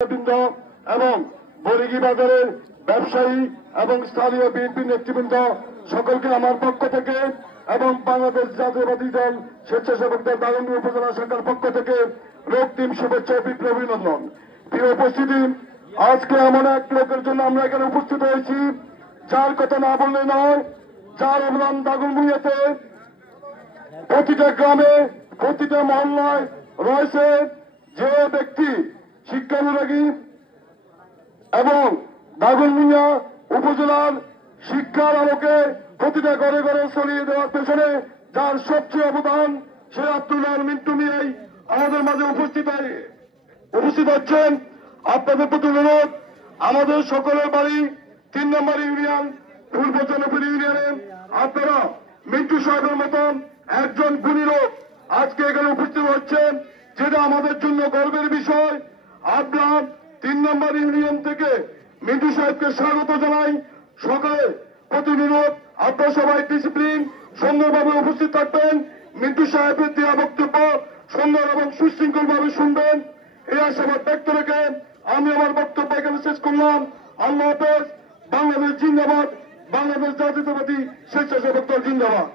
বৃন্দ এবং বরিগি বাজারের ব্যবসায়ী এবং স্থানীয় বিএনপি নেতৃবৃন্দ সকলকে আমার পক্ষ থেকে এবং বাংলাদেশ জাতীয়বাদী দল স্বেচ্ছাসেবক দল দাগনভূঞা উপজেলা শাখার পক্ষ থেকে রক্তিম শুভেচ্ছা বিপ্লবী অভিনন্দন। প্রিয় উপস্থিতি, আজকে এমন এক লোকের জন্য আমরা এখানে উপস্থিত হয়েছি যার কথা না বললে নয়, যার অবদান দাগনভূঞাতে প্রতিটা গ্রামে প্রতিটা মহল্লায় রয়েছে। যে ব্যক্তি শিক্ষানুরাগী এবং দাগনভূঞা উপজেলার শিক্ষার আলোকে প্রতিটা ঘরে ঘরে ছড়িয়ে দেওয়ার পেছনে যার সবচেয়ে অবদান, সে আব্দুল্লাহ মিন্টু মিয়াই আমাদের মাঝে উপস্থিত হচ্ছেন। আপনাদের প্রতি অনুরোধ, আমাদের সকলের বাড়ি 3 নম্বর ইউনিয়ন পূর্ব জনপদ ইউনিয়নে আপনারা মিন্টু সাহেবের মতন একজন গুণী লোক আজকে এখানে উপস্থিত হচ্ছেন, যেটা আমাদের জন্য গর্বের বিষয়। আমরা 3 নম্বর ইউনিয়ন থেকে মিন্টু সাহেবকে স্বাগত জানাই। সকালে প্রতিনিধক আপনারা সবাই ডিসিপ্লিন সুন্দরভাবে উপস্থিত থাকবেন, মিন্টু সাহেবের দেওয়া বক্তব্য সুন্দর এবং সুশৃঙ্খল ভাবে শুনবেন, এই আশাবাদ ব্যক্ত রেখে আমি আমার বক্তব্য এখানে শেষ করলাম। আল্লাহ হাফেজ। বাংলাদেশ জিন্দাবাদ। বাংলাদেশ জাতীয়তাবাদী স্বেচ্ছাসেবক দল জিন্দাবাদ।